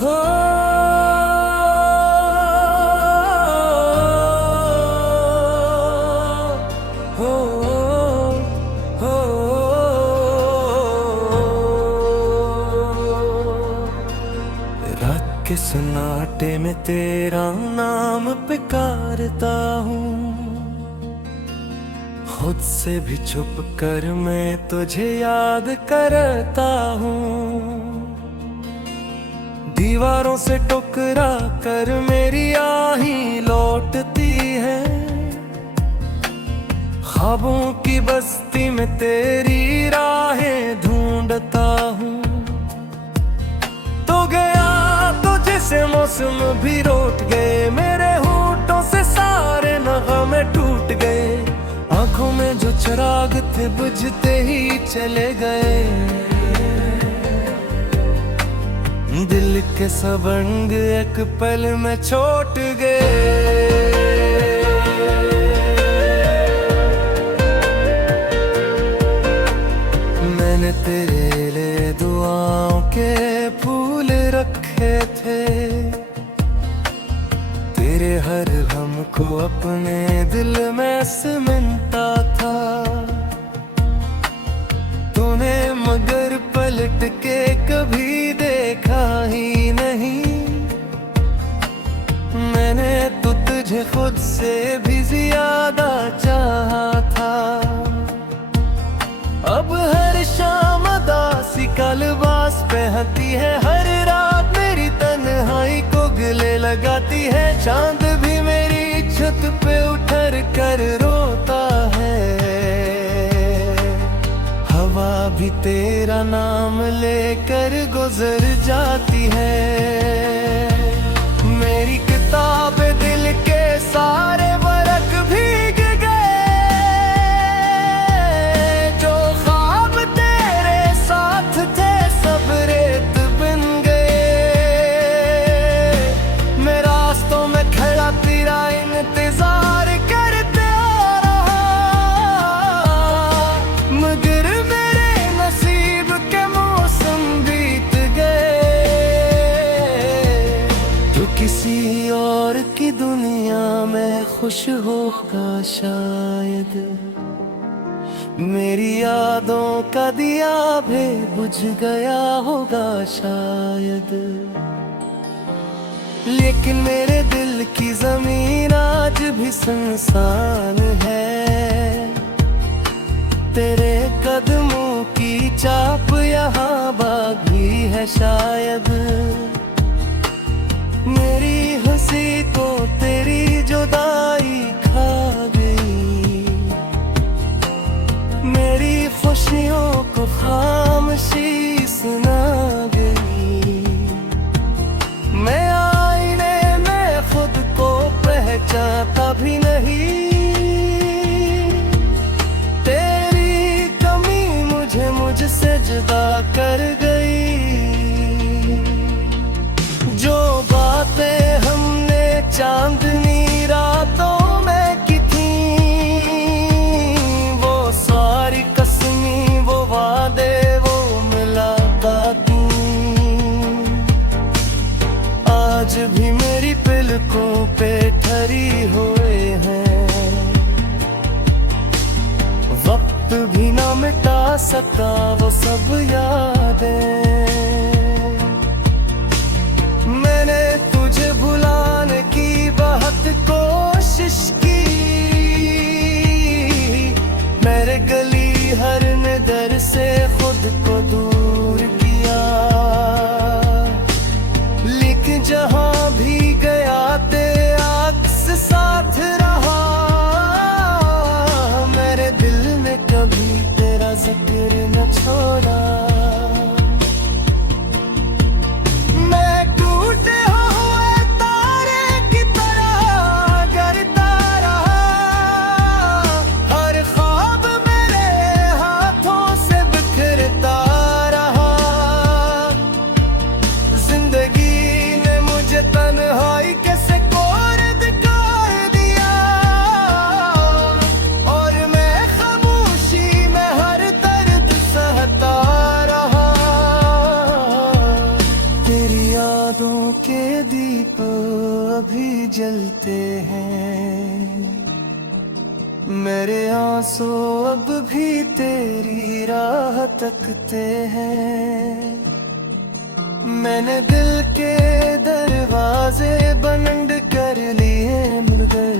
हो हो हो रात के सन्नाटे में तेरा नाम पुकारता हूँ, खुद से भी छुप कर मैं तुझे याद करता हूँ। दीवारों से टकरा कर मेरी आही लौटती है, ख्वाबों की बस्ती में तेरी राहें ढूंढता हूँ। तो गया तो जैसे मौसम भी रोट गए, मेरे होठों से सारे नगमे टूट गए। आंखों में जो चिराग थे बुझते ही चले गए, दिल के सब अंग एक पल में छोट गए। मैंने तेरे लिए दुआओं के फूल रखे थे, तेरे हर गम को अपने दिल में सिमटा था। तूने मगर पलट के कभी देखा ही नहीं, मैंने तो तुझे खुद से भी ज्यादा चाहा था। अब हर शाम दासी का लिबास पहनती है, हर रात मेरी तन्हाई को गले लगाती है। चांद भी मेरी छत पे उतर कर रोता है, हवा भी तेरा नाम लेकर गुजर जाती है। मेरी किताबें दिल के सारे वर्क भीग गए, जो ख्वाब तेरे साथ थे सब रेत बन गए। मैं रास्तों में खड़ा तेरा इंतजार करते आ रहा, मगर मेरे नसीब के मौसम बीत गए। तो किसी और की दुनिया में खुश होगा शायद, मेरी यादों का दिया भी बुझ गया होगा शायद। लेकिन मेरे दिल की जमीन आज भी सुनसान है, तेरे कदमों की चाप यहाँ बाकी है शायद। मेरी हंसी को तेरी जुदाई खा गई, मेरी खुशियों को खामोशी सुना गई। मैं आईने में खुद को पहचानता भी नहीं, तेरी कमी मुझे मुझसे जुदा कर गई। जो बातें हमने चांदनी रातों में की थी, वो सारी कसमी वो वादे वो मुलाकातें आज भी मेरी पलकों पे ठहरी हुए हैं। वक्त भी ना मिटा सका वो सब यादें। मैंने तुझे भुलाने की बहुत कोशिश की, मेरे गली हर नजर से खुद को दूर किया। लेकिन जहां भी गया तेरे अक्स साथ रहा, मेरे दिल में कभी तेरा जिक्र न छोड़ा। लगते हैं। मेरे आंसू अब भी तेरी राह तकते हैं। मैंने दिल के दरवाजे बंद कर लिए मगर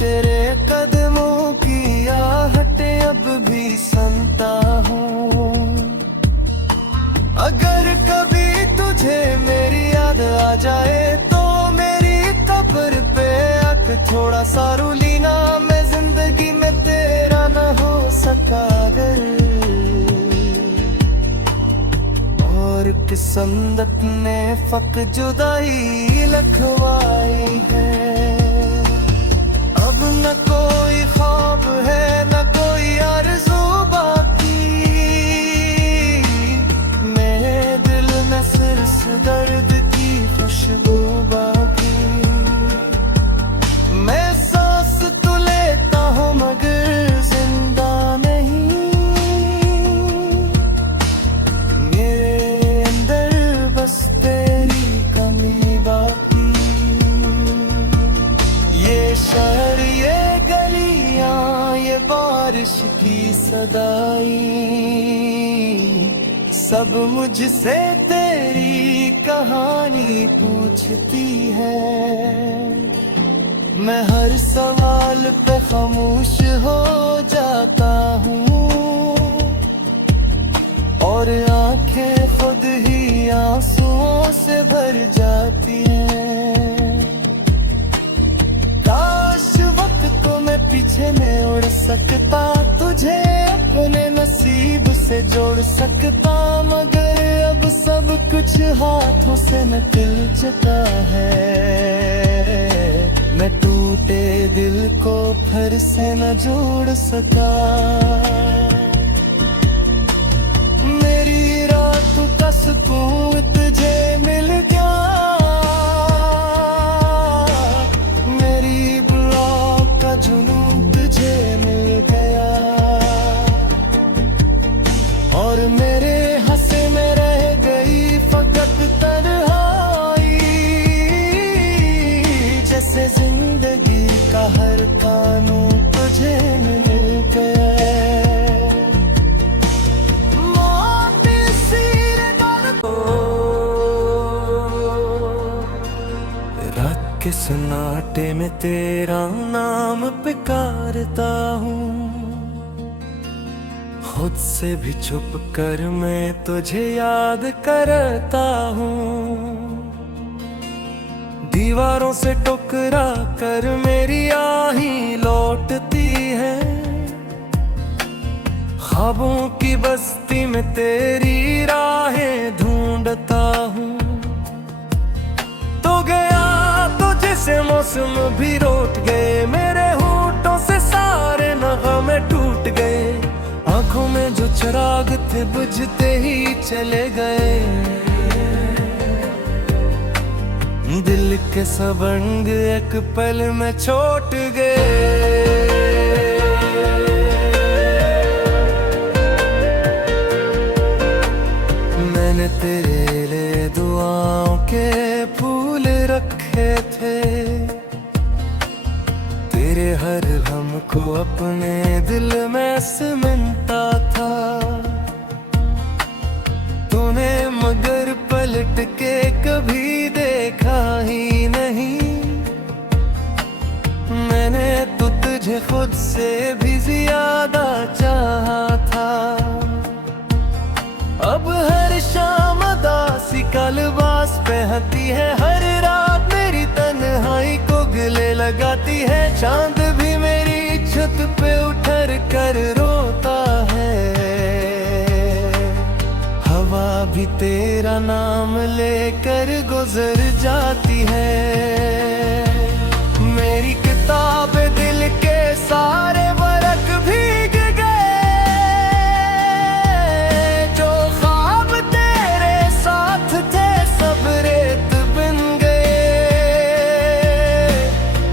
तेरे कदमों की आहटें अब भी सुनता हूँ। अगर कभी तुझे मेरी याद आ जाए तो मेरी कब्र पे आके थोड़ा सा रू लेना। मैं जिंदगी में तेरा न हो सका अगर, और किस्मत ने फक जुदाई लिखवाई है। अब न कोई ख्वाब है न कोई आरज़ू बाकी, मेरे दिल में सिर्फ दर्द की खुशबू बाकी। मैं सांस तो लेता हूँ मगर जिंदा नहीं, मेरे अंदर बस तेरी कमी बाकी। ये शहर ये गलियां ये बारिश की सदाई, सब मुझसे तेरी कहानी पूछती है। मैं हर सवाल पे खामोश हो जाता हूँ और आंखें खुद ही आंसुओं से भर जाती हैं। काश वक्त को मैं पीछे में उड़ सकता, तुझे अपने नसीब से जोड़ सकता, मगर अब सब कुछ हाथों से निकल चुका है। मैं टूटे दिल को फिर से न जोड़ सका। मेरी रातों का सुकून तुझे मिल गया, मेरी बुलाव का जुनून तुझे मिल गया, और मेरे हंसे में रह गई फकत तन्हाई। जैसे जिंदगी का हर कानून तुझे मिल गया। रात के सन्नाटे में तेरा नाम पुकारता हूँ, खुद से भी छुप कर मैं तुझे याद करता हूँ। दीवारों से टकरा कर मेरी आही लौटती है, ख्वाबों की बस्ती में तेरी राहें ढूंढता हूँ। तो गया तो जैसे मौसम भी रोट गए, मेरे होठों से सारे नगमे टूट गए, आंखों में जो चिराग थे बुझते ही चले गए। दिल के सबंग एक पल में छोट गए। मैंने तेरे लिए दुआओं के फूल रखे थे, तेरे हर गम को अपने दिल में सिमटा था। तूने मगर पलट के कभी देखा ही नहीं, मैंने तो तुझे खुद से भी ज्यादा चाहा था। अब हर शाम दासी का लिबास पहनती है, हर रात मेरी तन्हाई को गले लगाती है। चांद भी मेरी छत पे उतर कर रोता है, हवा भी तेरा नाम लेकर गुजर जाती है। मेरी किताबें दिल के सारे वर्क भीग गए, जो ख्वाब तेरे साथ थे सब रेत बन गए।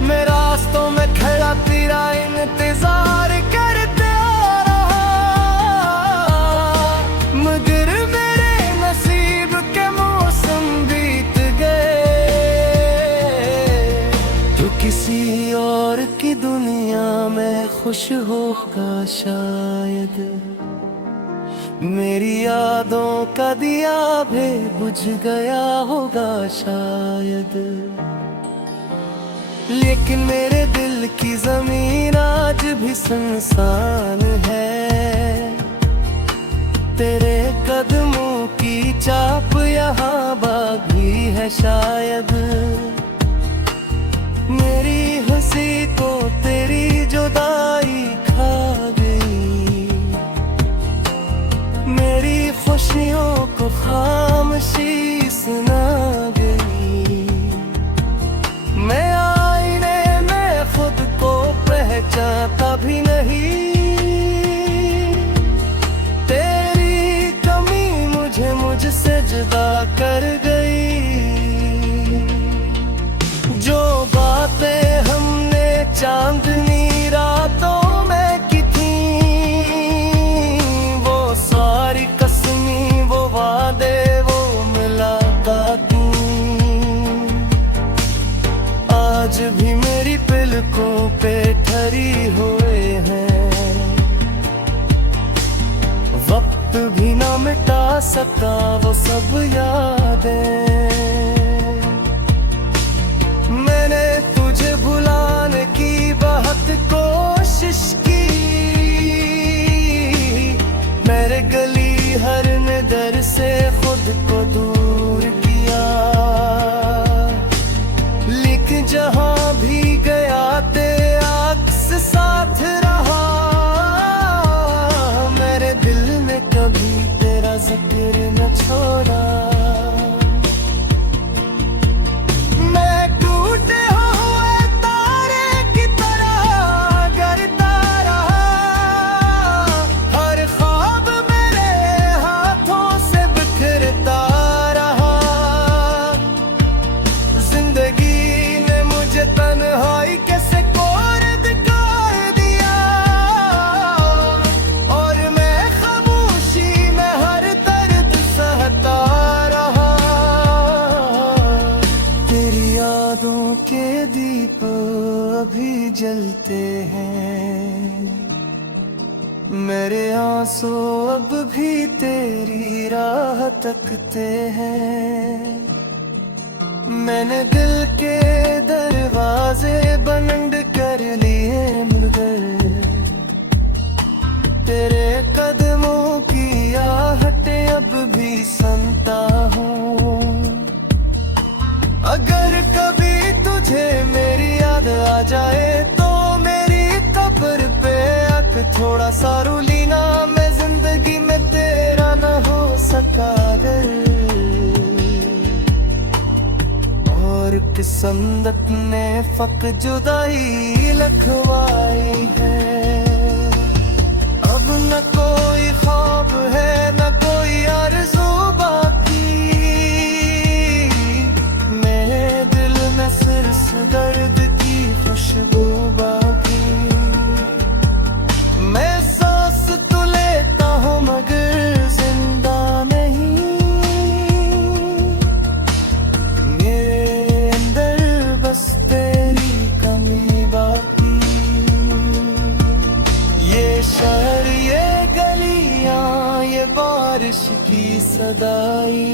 मैं रास्तों में खड़ा तेरा इंतजार करते आ रहा, मगर मेरे नसीब के मौसम बीत गए। होगा शायद, मेरी यादों का दिया भी बुझ गया होगा शायद। लेकिन मेरे दिल की जमीन आज भी सुनसान है, तेरे कदमों की चाप यहाँ बाकी है शायद। मेरी हंसी को तेरी जुदाई खा गई, मेरी खुशियों को खामोशी सुना गई। मैं आईने में खुद को पहचानता भी नहीं, तेरी कमी मुझसे जुदा कर गई। जो बातें हमने चांदनी रातों में की थी, वो सारी कसमी, वो वादे, वो मुलाकातें आज भी मेरी पलकों पे ठहरी हुए हैं। वक्त भी ना मिटा सका वो सब यादें। मैंने तुझे भुलाने की बहुत कोशिश की, मेरे गली हर नजर से खुद को दूर किया। लेकिन जहां भी गया तेरा अक्स साथ रहा, मेरे दिल में कभी तेरा जिक्र न छोड़ा। यादों के दीप अभी जलते हैं, मेरे आंसू अब भी तेरी राह तकते हैं। मैंने दिल के दरवाजे बंद कर लिए मगर तेरे कदमों की आहटें अब भी सुनता हूँ। अगर कभी तुझे मेरी याद आ जाए तो मेरी कब्र पे आके थोड़ा सा रो लेना। मैं जिंदगी में तेरा न हो सका अगर, और किस्मत ने फक जुदाई लिखवाई है। अब न कोई ख्वाब है न कोई आरज़ू बाकी, सिर्फ दर्द की खुशबू बाकी। मैं सांस तो लेता हूँ मगर जिंदा नहीं, मेरे अंदर बस तेरी कमी बाकी। ये शहर, ये गलियां, ये बारिश की सदाई,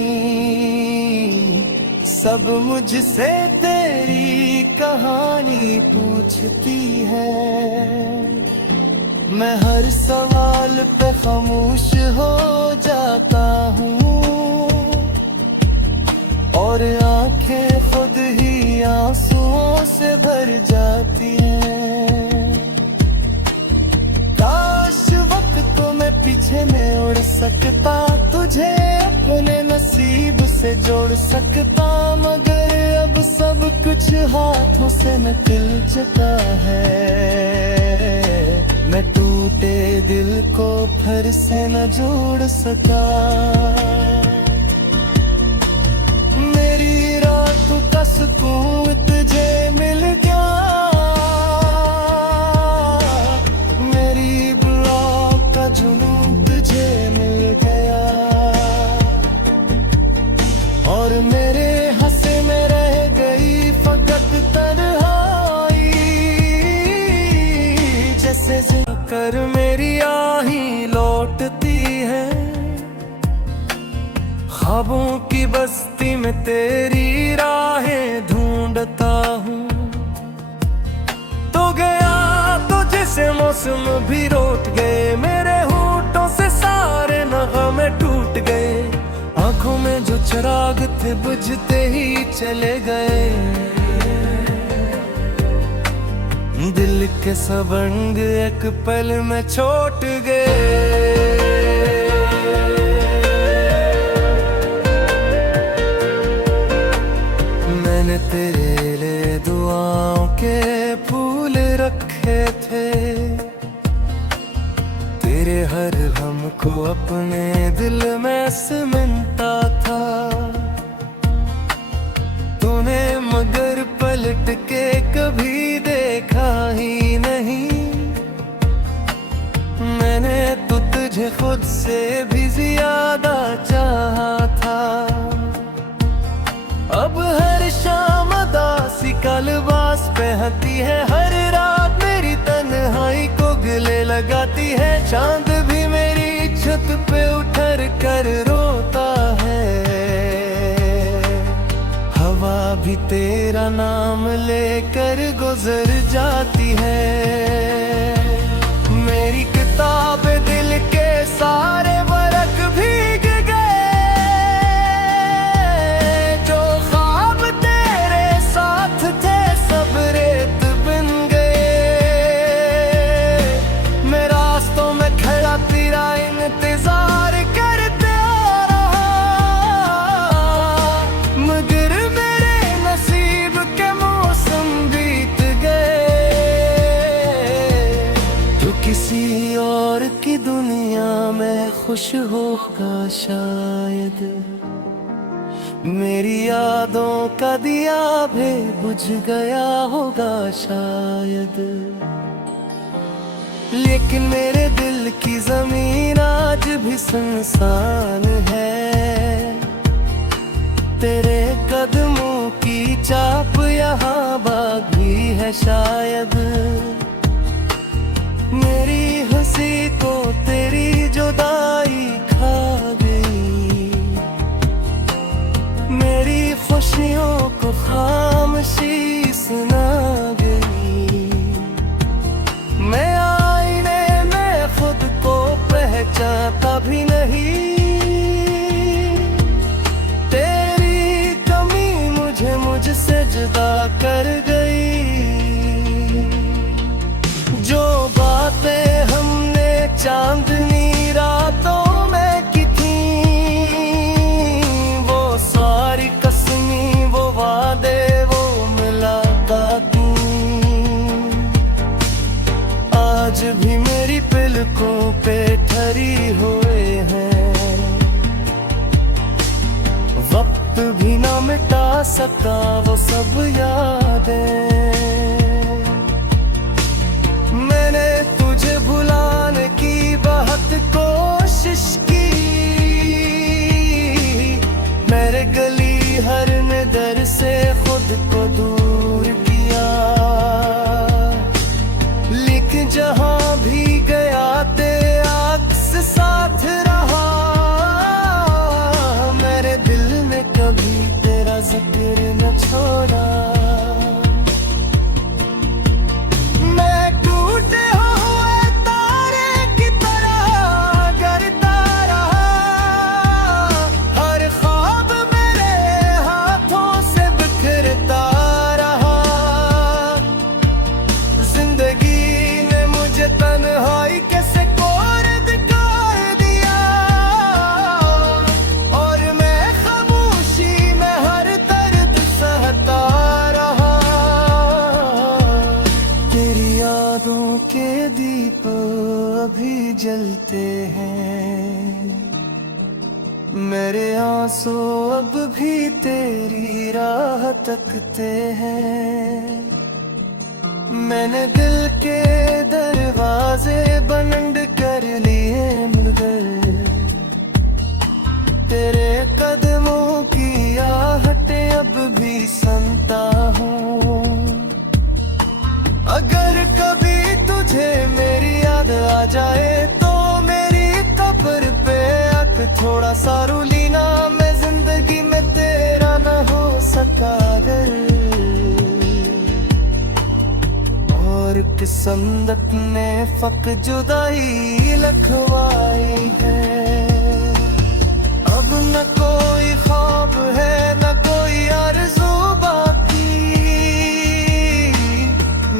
सब मुझसे तेरी कहानी पूछती है। मैं हर सवाल पे खामोश हो जाता हूँ और आंखें खुद ही आंसुओं से भर जाती हैं। काश वक्त को मैं पीछे में उड़ सकता, तुझे अपने नसीब से जोड़ सकता, मगर अब सब कुछ हाथों से निकल चुका है। मैं टूटे दिल को फिर से न जोड़ सका। मेरी रातों का सुकून तुझे मिल गया, मेरी बुलाओ का जुनून तुझे मिल गया, और मेरे हंसे में रह गई फकत तन्हाई। जैसे कर मेरी आही लौटती है। ख्वाबों की बस्ती में तेरी राहें ढूंढता हूँ। तो गया तो जैसे मौसम भी रोट गए, मेरे होठों से सारे नग़मे टूट गए। आंखों में जो चिराग थे बुझते ही चले गए। दिल के सब अंग एक पल में छूट गए। मैंने तेरे लिए दुआओं के फूल रखे थे, तेरे हर गम को अपने दिल में सिमटा था। तूने मगर पलट के कभी देखा ही नहीं। मैंने तो तुझे खुद से भी ज्यादा चाहा था। अब हर शाम दासी कलबास पहनती है, हर रात मेरी तन्हाई को गले लगाती है। चांद भी मेरी छत पे उतर कर रोता है। हवा भी तेरा नाम लेकर गुजर जाती है। मेरी किताब दिल के सारे वर्क भीग गए। जो ख्वाब तेरे साथ थे सब रेत बन गए। मैं रास्तों में खड़ा तेरा इंतजार करते रहा, मगर मेरे नसीब के मौसम बीत गए। तो किसी और की दुनिया में खुश होगा शायद, मेरी यादों का दिया भी बुझ गया होगा शायद। लेकिन मेरे दिल की जमीन आज भी सुनसान है। तेरे कदमों की चाप यहाँ बाकी है शायद। मेरी हंसी को तेरी जुदाई खा गई, मेरी खुशियों को खामोशी सुना गई। मैं आईने में खुद को पहचानता भी नहीं। तेरी कमी मुझे मुझसे जुदा कर गई। जो बातें हमने चांदनी रातों में की थी, वो सारी कसमी वो वादे वो मुलाकातें आज भी मेरी पलकों पे ठहरी हुए हैं। वक्त भी ना मिटा सका वो सब यादें। मैंने तुझे भुलाने की बहुत कोशिश की, मेरे गली हर नजर से खुद को दूर किया। लेकिन जहां भी गया तेरे अक्स साथ रहा। मेरे दिल में कभी तेरा जिक्र न छोड़ा। अभी जलते हैं मेरे आंसू, अब भी तेरी राह तकते हैं। मैंने दिल के दरवाजे बंद कर लिए, मगर तेरे कदमों की आहटें अब भी सुनता हूँ। अगर कभी तुझे मेरी याद आ जाए तो मेरी कब्र पे अक थोड़ा सा रूलीना, मैं जिंदगी में तेरा न हो सका अगर। और किस्मत ने फक जुदाई लखवाई है, अब न कोई ख्वाब है न कोई आरज़ू बाकी,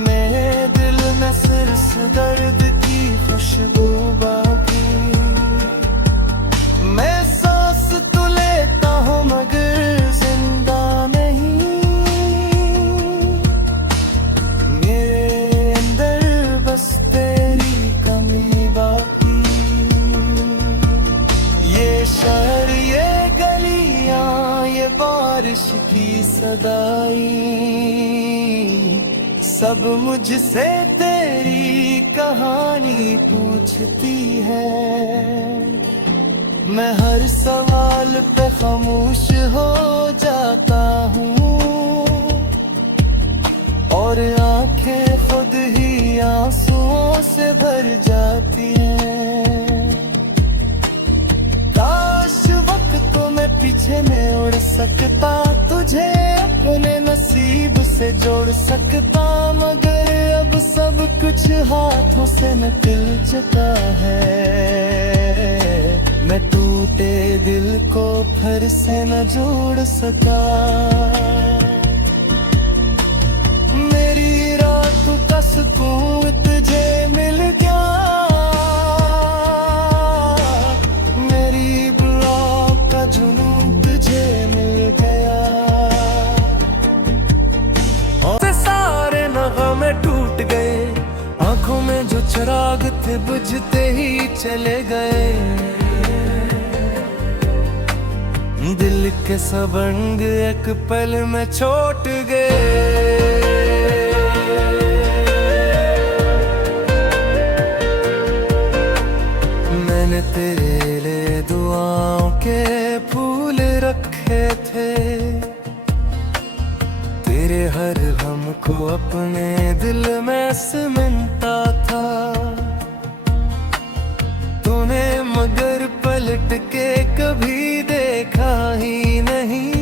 मेरे दिल में सिर्फ दर्द की खुशबू बाकी। मैं सांस तो लेता हूँ मगर जिंदा नहीं, मेरे अंदर बस तेरी कमी बाकी। ये शहर ये गलियां ये बारिश की सदाई, सब मुझसे तेरी कहानी पूछती है। मैं हर सवाल पे खामोश हो जाता हूँ और आंखें खुद ही आंसुओं से भर जाती हैं। काश वक्त में पीछे में उड़ सकता, तुझे अपने नसीब से जोड़ सकता, मगर अब सब कुछ हाथों से निकल चुका है। मैं टूटे दिल को फिर से न जोड़ सका, मेरी रात का सुकून तुझे मिल गया, मेरी बुआ का जुनून तुझे मिल गया। और सारे नग़मे टूट गए, आंखों में जो चिराग थे बुझते ही चले गए, दिल के सब रंग एक पल में छोट गए। मैंने तेरे लिए दुआओं के फूल रखे थे, तेरे हर गम को अपने दिल में सिमटा था, तूने मगर पलट के कभी देखा ही नहीं,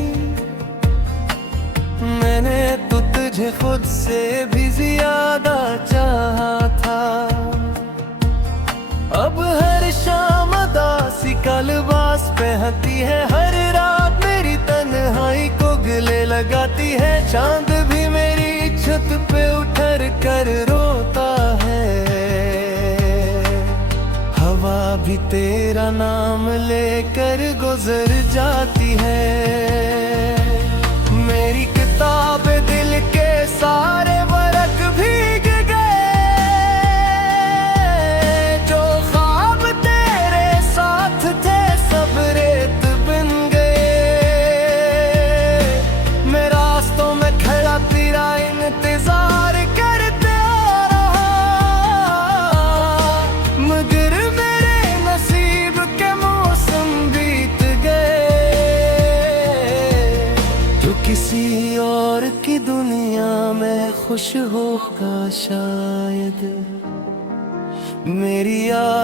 मैंने तो तुझे खुद से भी ज्यादा चाहा था। अब हर शाम दासी का लिबास पहनती है, हर रात मेरी तन्हाई को गले लगाती है, चांद भी मेरी छत पे उतर कर रोता है, हवा भी तेरा नाम लेकर गुजर जाती है। मेरी किताबें दिल के सारे वर्क भीग गए, जो ख्वाब तेरे साथ थे सब रेत बन गए, मैं रास्तों में खड़ा तेरा इंतजार करते रहा, मगर मेरे नसीब के मौसम बीत गए, जो किसी और की दुनिया में खुश होगा शायद, मेरी याद